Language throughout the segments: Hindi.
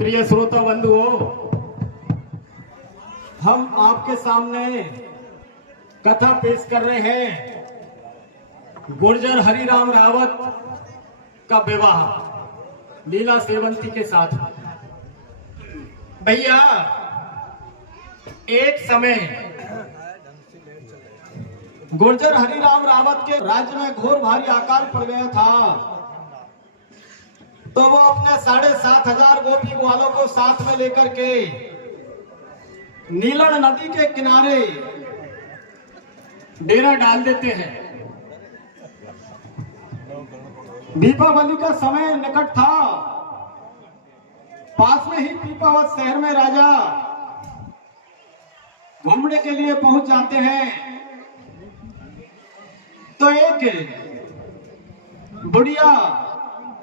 प्रिय श्रोता बंधुओं, हम आपके सामने कथा पेश कर रहे हैं गुर्जर हरिराम रावत का विवाह लीला सेवंती के साथ। भैया, एक समय गुर्जर हरिराम रावत के राज्य में घोर भारी अकाल पड़ गया था, तो वो अपने 7,500 गोपी ग्वालों को साथ में लेकर के नीलण नदी के किनारे डेरा डाल देते हैं। दीपावली का समय निकट था। पास में ही पीपावत शहर में राजा घूमने के लिए पहुंच जाते हैं, तो एक बुढ़िया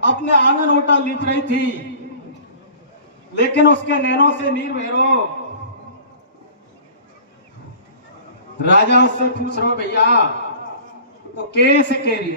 अपने आंगन ओटा लिप रही थी, लेकिन उसके नैनों से नीर बहरो। राजा उससे पूछ रहा, भैया तो कैसे कह रही?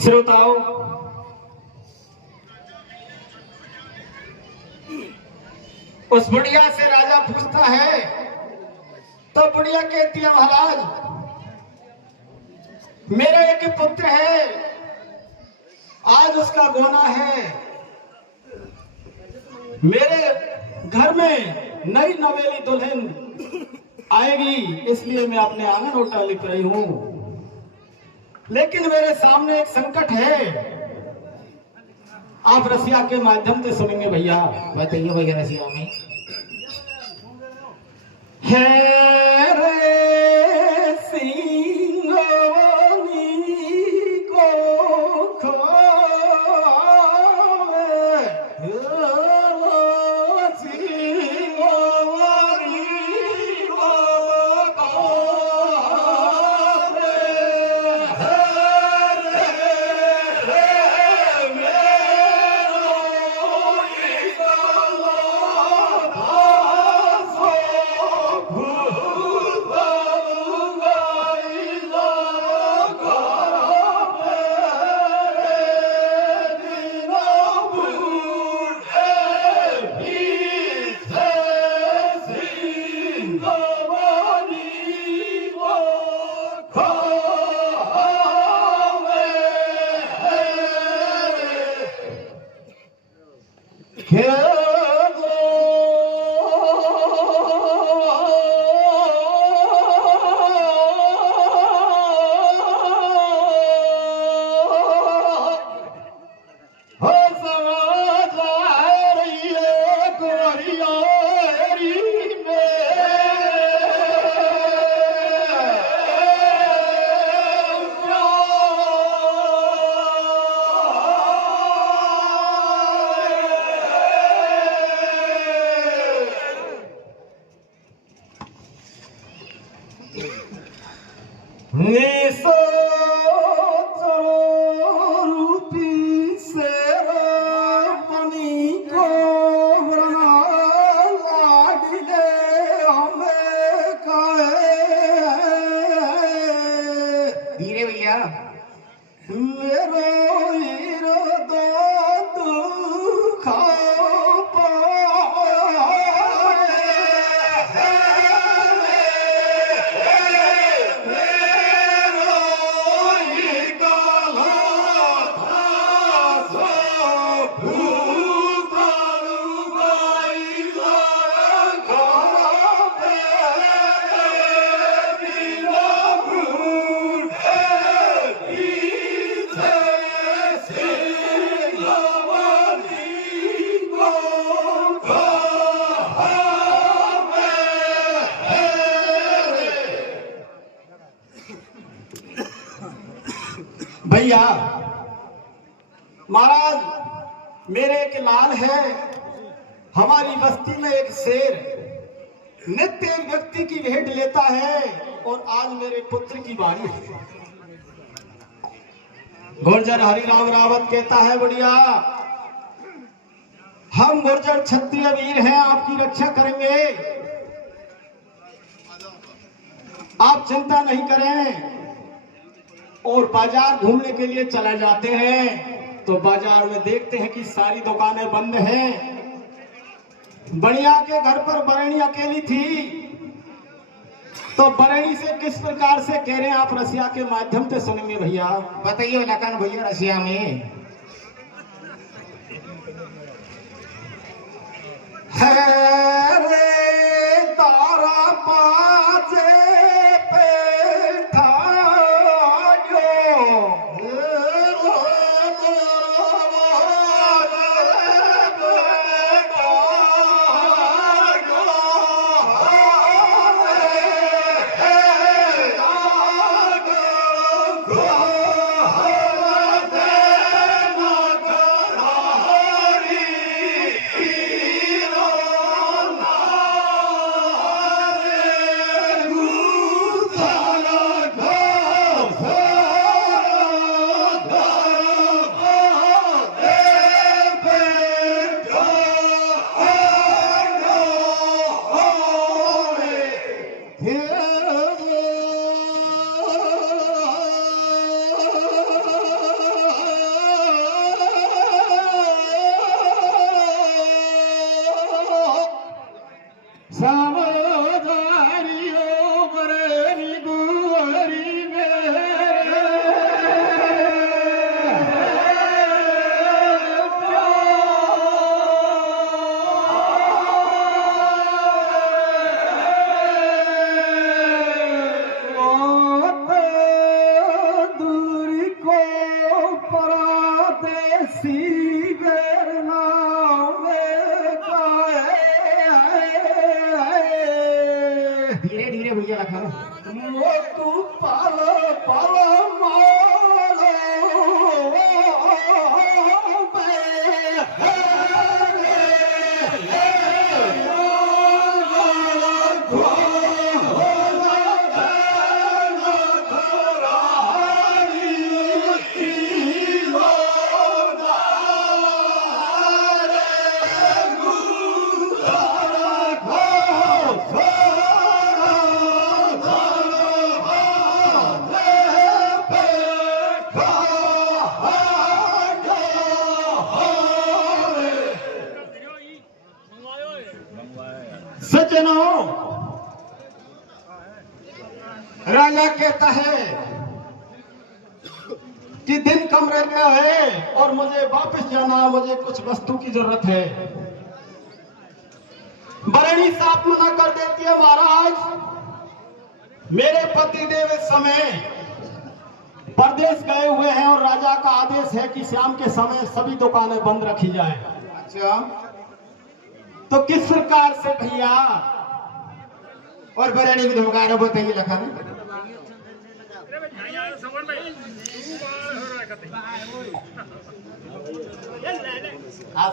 श्रोताओं, उस बुढ़िया से राजा पूछता है, तो बुढ़िया कहती है, महाराज मेरा एक पुत्र है, आज उसका गोना है। मेरे घर में नई नवेली दुल्हन आएगी, इसलिए मैं अपने आंगन ओटा लिख रही हूं। लेकिन मेरे सामने एक संकट है, आप रसिया के माध्यम से सुनेंगे। भैया बताइए भैया, रसिया में है रे सिंगोनी को खोवे, सिंगोनी को खोवे, धीरे भैया। भैया महाराज, मेरे एक लाल है, हमारी बस्ती में एक शेर नित्य एक व्यक्ति की भेंट लेता है और आज मेरे पुत्र की बारी है। गुर्जर हरिराम रावत कहता है, बढ़िया हम गुर्जर क्षत्रिय वीर हैं, आपकी रक्षा करेंगे, आप चिंता नहीं करें। और बाजार घूमने के लिए चले जाते हैं तो बाजार में देखते हैं कि सारी दुकानें बंद हैं। बढ़िया के घर पर बरणी अकेली थी, तो बरणी से किस प्रकार से कह रहे हैं आप रसिया के माध्यम से सुनेंगे भैया। बताइए लखन भैया रसिया में। है रे तारा पाचे धीरे भैया लखन वो तू पालो पालो मालो सज्जनों, राजा कहता है कि दिन कम रह गया है और मुझे वापस जाना, मुझे कुछ वस्तु की जरूरत है। बरणी साफ मना कर देती है, महाराज मेरे पति देव इस समय परदेश गए हुए हैं और राजा का आदेश है कि शाम के समय सभी दुकानें बंद रखी जाएं। अच्छा, तो किस प्रकार से भैया और बरणी की दुकान बताइए लखन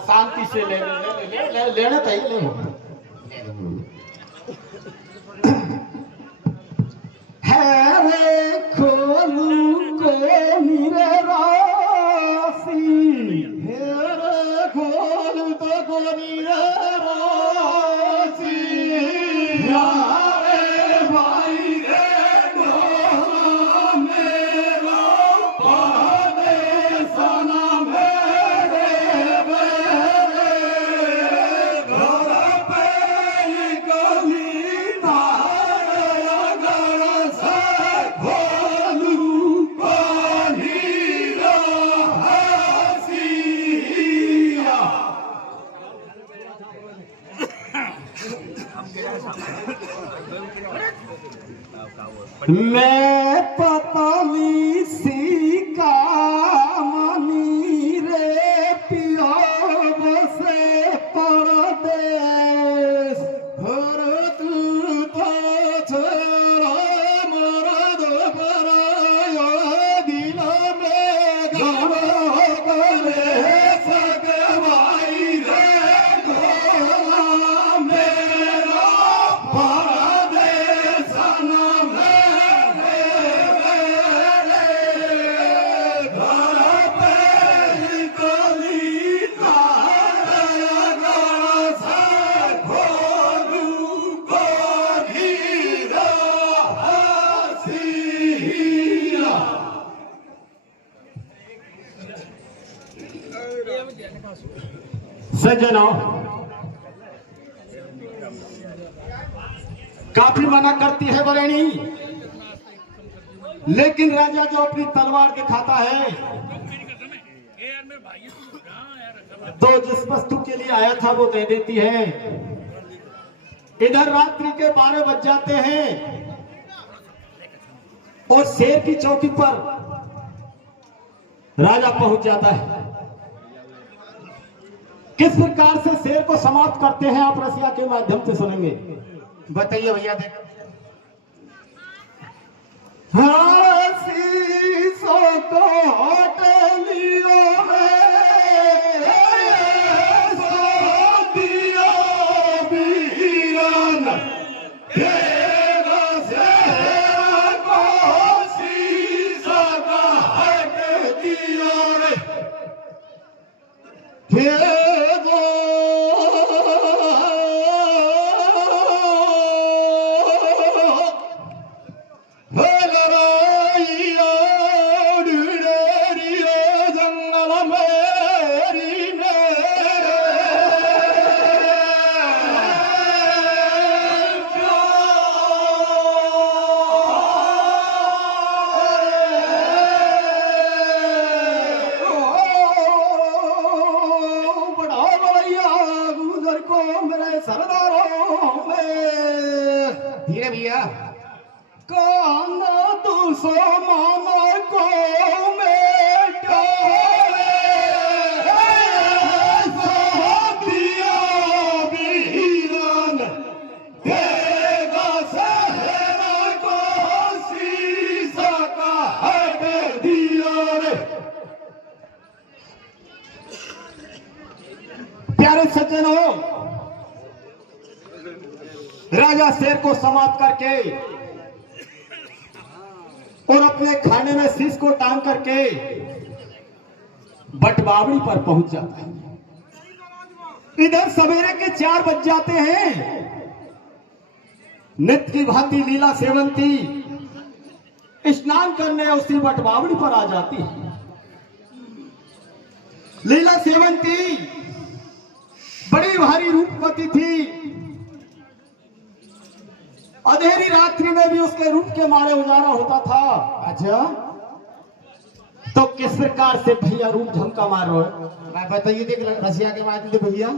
शांति से लेना चाहिए है रे खोलू को मेरे राशि है रे खोलू तो को मेरे राशि यारे भाई रे मोरा मेरा पादे सना मेरे मेरे घर पे कली नारा घर से खोलू पानी हसिया। मैं पताली सी का मनी रे पियो से परदेश भरत तो छोरा मरद परायो दिल में गवा करे सकवाई रे गोला मेरा परदेश न सज्जनों, काफी मना करती है बरणी, लेकिन राजा जो अपनी तलवार दिखाता है तो जिस वस्तु के लिए आया था वो दे देती है। इधर रात्रि के 12 बज जाते हैं और शेर की चौकी पर राजा पहुंच जाता है। किस प्रकार से शेर को समाप्त करते हैं आप रसिया के माध्यम से सुनेंगे। बताइए भैया देख शीशों को होटलियों में दिया बीरन तेरा शेर को शीशा का हट दिया रे सरदारों में धीरे भैया कान दुश्मन को मेटा दिया वीरन देगा शहर सज्जनों, राजा शेर को समाप्त करके और अपने खाने में शीश को टांग करके बटबावड़ी पर पहुंच जाता है। इधर सवेरे के 4 बज जाते हैं। नित्य की भांति लीला सेवंती स्नान करने उसी बटबावड़ी पर आ जाती है। लीला सेवंती बड़ी भारी रूपवती थी। अंधेरी रात्रि में भी उसके रूप के मारे उजाला होता था। अच्छा, तो किस प्रकार से भैया रूप झमका मार रहे हो? मैं बताइए, देख रसिया के माध्यम से भैया।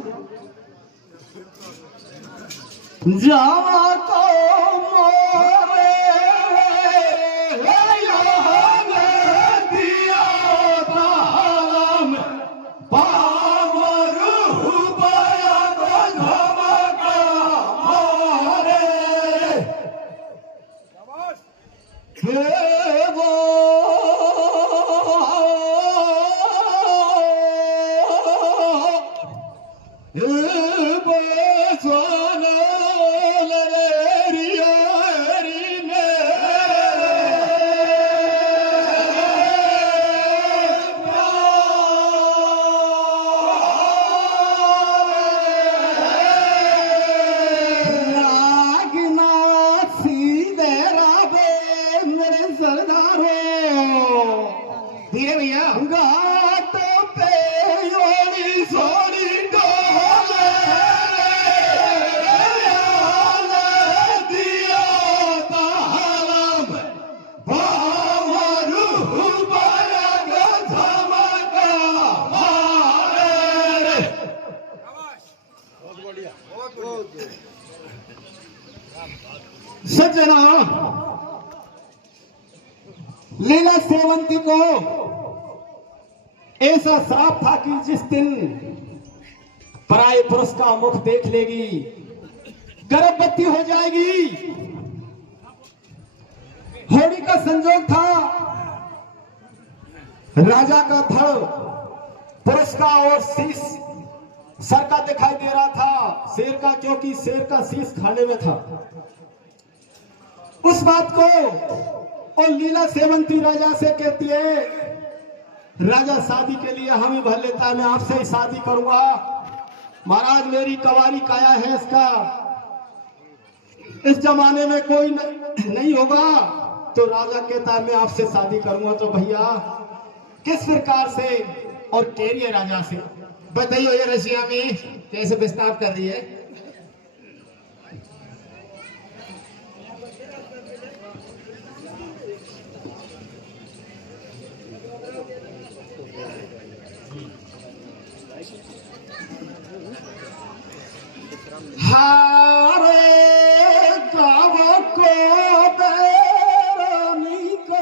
जावा को मोरे दिया तालम बावरू बया धमका मारे वो धीरे भैया। सज्जना, लीला सेवंती को ऐसा श्राप था कि जिस दिन पराये पुरुष का मुख देख लेगी गर्भवती हो जाएगी। होड़ी का संजोग था। राजा का धड़ पुरुष का और शीश सर का दिखाई दे रहा था, शेर का, क्योंकि शेर का शीश खाने में था। उस बात को और लीला सेवंती राजा से कहती है, राजा शादी के लिए हम ही भर लेता है, मैं आपसे ही शादी करूंगा। महाराज मेरी कवारी काया है, इसका इस जमाने में कोई नहीं होगा। तो राजा कहता है मैं आपसे शादी करूंगा। तो भैया किस प्रकार से और केरिए राजा से बताइए ये रशिया में कैसे प्रस्ताव कर रही है। हारे गाव को बेरानी को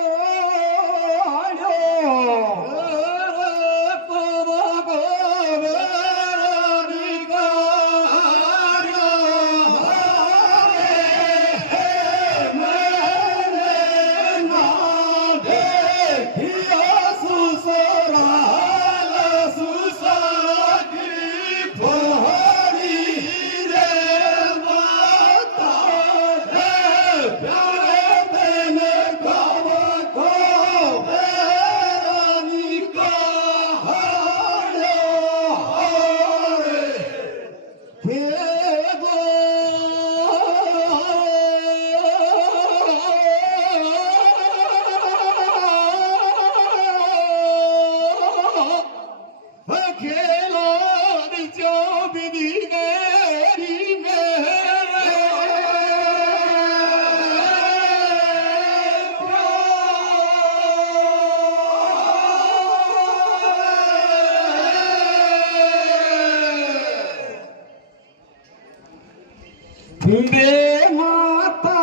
बे माता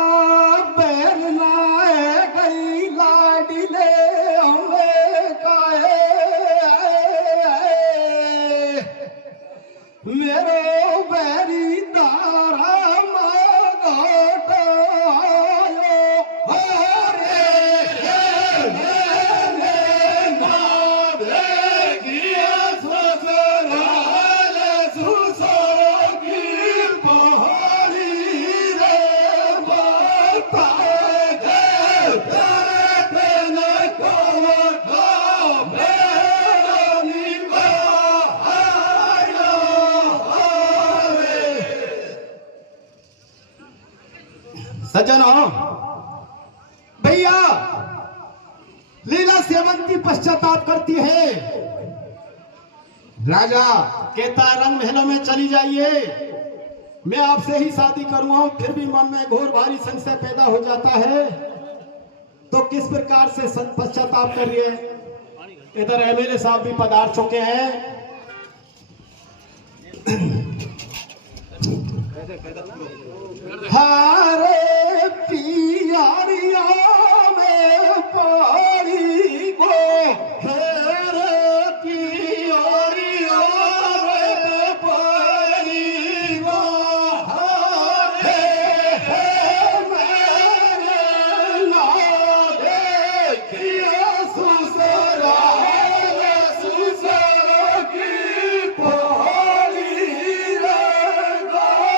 बैरनाए गई लाडिले हमें काहे मेरो बैरी दारा सुसो सज्जनों, भैया लीला सेवंती पश्चाताप करती है। राजा कहता रंग महलों में चली जाइए, मैं आपसे ही शादी करूंगा। फिर भी मन में घोर भारी संशय पैदा हो जाता है, तो किस प्रकार से पश्चाताप कर रही है। इधर एमएलए साहब भी पधार चुके हैं। हारे पियारिया में पानी गो, हेरे पियारिया में पानी गो, हारे मेरे लाडे किया सुसरा सुसरा की पानी रे गाधा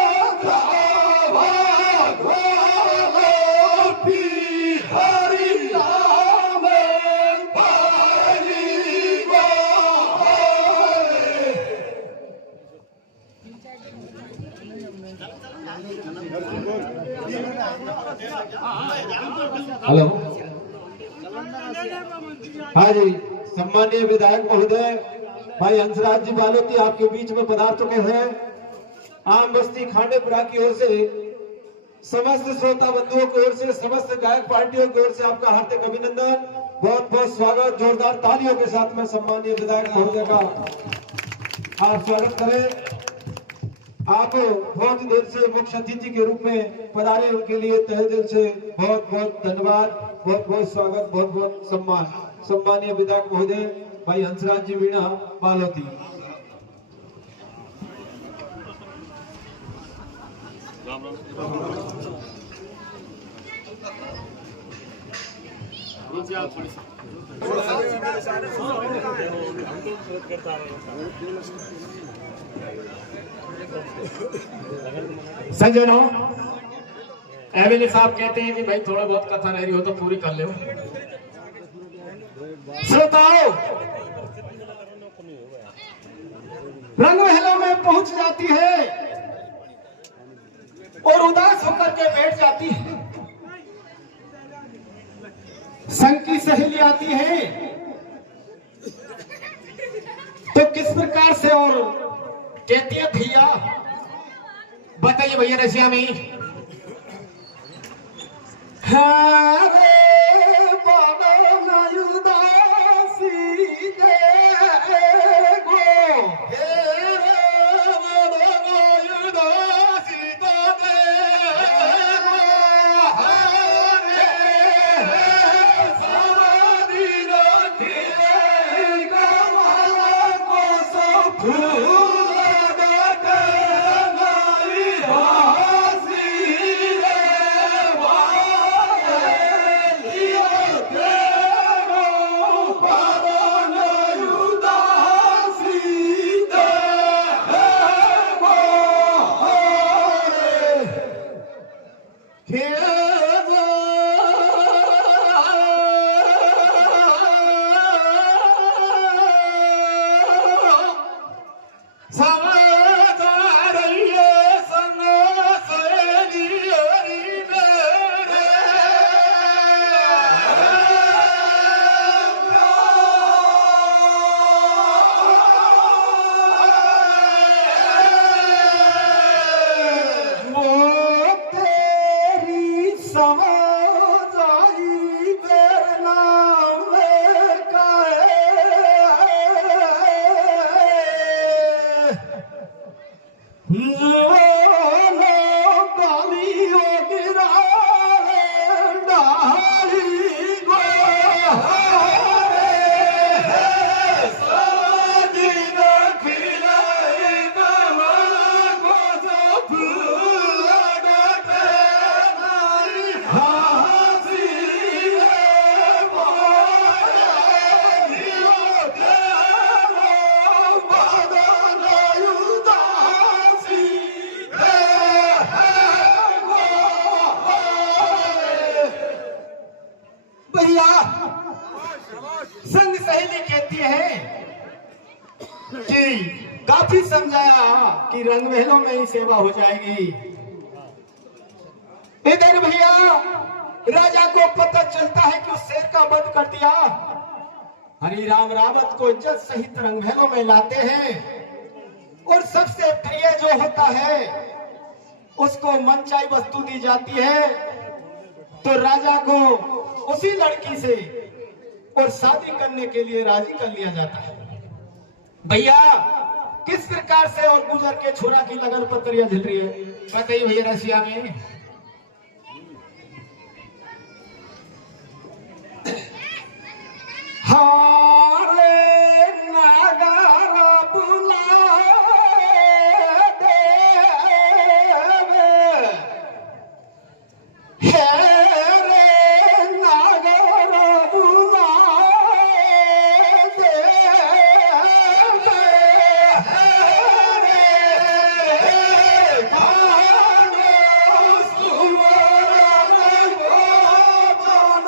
हेलो। हाँ जी, सम्मानीय विधायक महोदय भाई हंसराज जी बालोती आपके बीच में पधार चुके हैं। आम बस्ती खांडेपुरा की ओर से, समस्त श्रोता बंधुओं की ओर से, समस्त गायक पार्टियों की ओर से आपका हार्दिक अभिनंदन, बहुत बहुत स्वागत। जोरदार तालियों के साथ में सम्मानीय विधायक महोदय का आप स्वागत करें। आप बहुत देर से मुख्य अतिथि के रूप में पधारे, उनके लिए तहे दिल से बहुत बहुत धन्यवाद, बहुत बहुत स्वागत, बहुत बहुत सम्मान। सम्मानीय विधायक महोदय भाई हंसराज जी वीणा बालोती। सज्जनों, एमएलए साहब कहते हैं कि भाई थोड़ा बहुत कथा रह रही हो तो पूरी कर लो। श्रोताओं, रंग महलों में पहुंच जाती है और उदास होकर के बैठ जाती है। संग की सहेली आती है तो किस प्रकार से और कहती है भैया, बताइए भैया रशिया में संग सहेली कहती है कि काफी समझाया कि रंग महलों में ही सेवा हो जाएगी, इधर भैया राजा को पता चलता है कि उस शेर का वध कर दिया। हरिराम रावत को इज्जत सहित रंगमहलों में लाते हैं और सबसे प्रिय जो होता है उसको मनचाही वस्तु दी जाती है। तो राजा को उसी लड़की से और शादी करने के लिए राजी कर लिया जाता है। भैया किस प्रकार से और गुजर के छोरा की लगन पत्रिया झिल रही है बताइए भैया रसिया में। हारे नागारा बुलाए देव, हेरे नागारा बुलाए देव, हेरे खानो सुमरन गोपन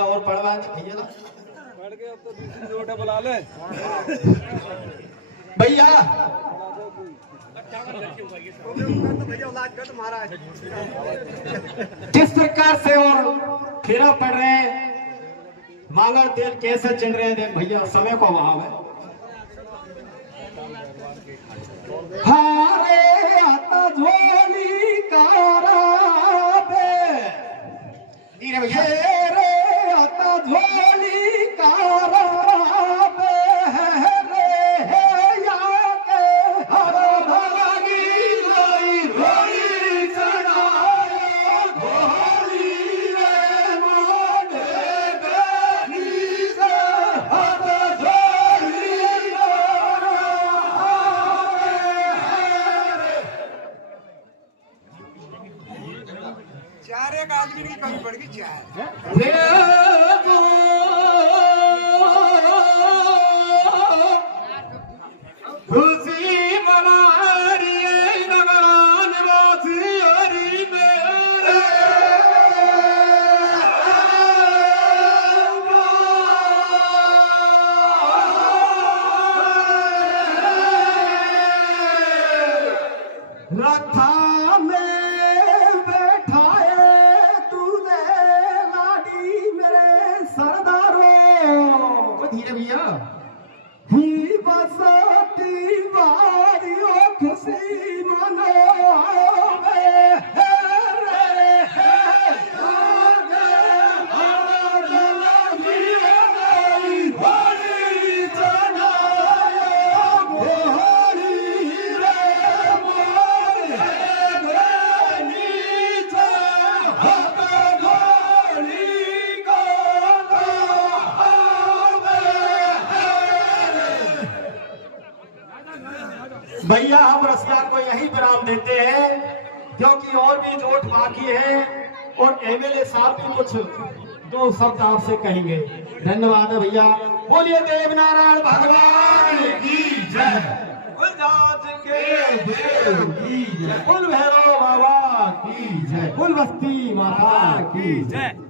और पढ़वा बुला ले भैया। किस प्रकार से और फेरा पड़ रहे हैं, मांगड़ तेल कैसे चल रहे हैं देख भैया, समय को अभाव है। हारे आता झोली कारा भैया झोली कारा रे या के हर भागी लोई रोई चढ़ाया घोड़ी रे मोने बेनी से हर झोली चार एक आदमी की कमी पड़ गई चार खुशी मना रही नगरान वासी हरी मेरे रथा में बैठाए तूने लाडी मेरे सरदारों। धीरे भैया ही बसती वारियों खुशी मनावे भैया। हम रसिया को यही विराम देते हैं क्योंकि और भी जोट बाकी है और एमएलए साहब भी कुछ दो शब्द आपसे कहेंगे। धन्यवाद है भैया। बोलिए देवनारायण भगवान की जय, के देव की जय, कुल भैरव बाबा की जय, कुल बस्ती माता की जय।